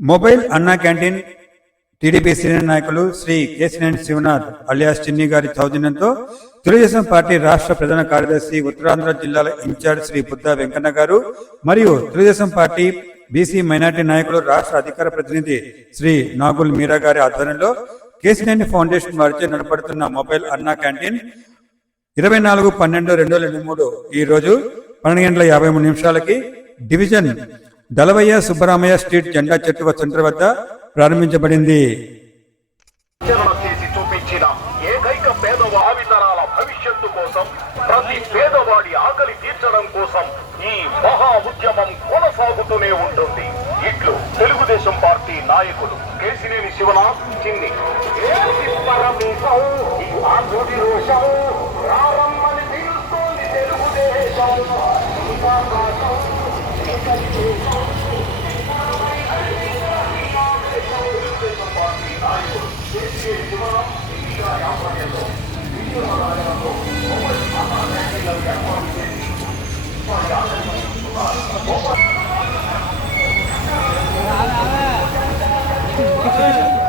Mobile అన్నా canteen TDP senior నాయకులు Shri Kesineni Sivanath alias చిన్ని గారి సౌజన్యంతో తెలుగుదేశం పార్టీ రాష్ట్ర ప్రధాన కార్యదర్శి ఉత్తరాంధ్ర జిల్లాల ఇన్ఛార్జ్ శ్రీ బుద్ధ వెంకన్న గారు మరియు తెలుగుదేశం పార్టీ బీసీ మైనార్టీ నాయకులు రాష్ట్ర అధికార ప్రతినిధి శ్రీ నాగుల్ మీరా గారి ఆధ్వర్యంలో కేసినేని ఫౌండేషన్ వారిచే నడపడుతున్న మొబైల్ అన్నా క్యాంటీన్ ఇరవై నాలుగు పన్నెండు రెండు వేల మూడు ఈ రోజు పన్నెండు గంటల యాభై మూడు నిమిషాలకి డివిజన్ దళవయ్య సుబ్బరామయ్య స్ట్రీట్ జెండా చెట్టు సెంటర్ వద్ద ప్రారంభించబడింది. చూపించిన ఏకైక పేదవ భావితరాల భవిష్యత్తు కోసం ప్రతి పేదవాడి ఆకలి తీర్చడం కోసం ఈ మహా ఉద్యమం కొనసాగుతూనే ఉంటుంది. ఇట్లు తెలుగుదేశం పార్టీ నాయకులు కేసినేని శివనాథ్ చిన్ని. ఏది పరమీసం, ఈ ఆంధ్రుడి రోషం, రారమ్మని పిలుస్తోంది తెలుగుదేశం. ఇంకా కోసం, ఇంకా దేశం. తెలుగుదేశం పార్టీ నాయకులు కేసినేని శివనాథ్ చిన్ని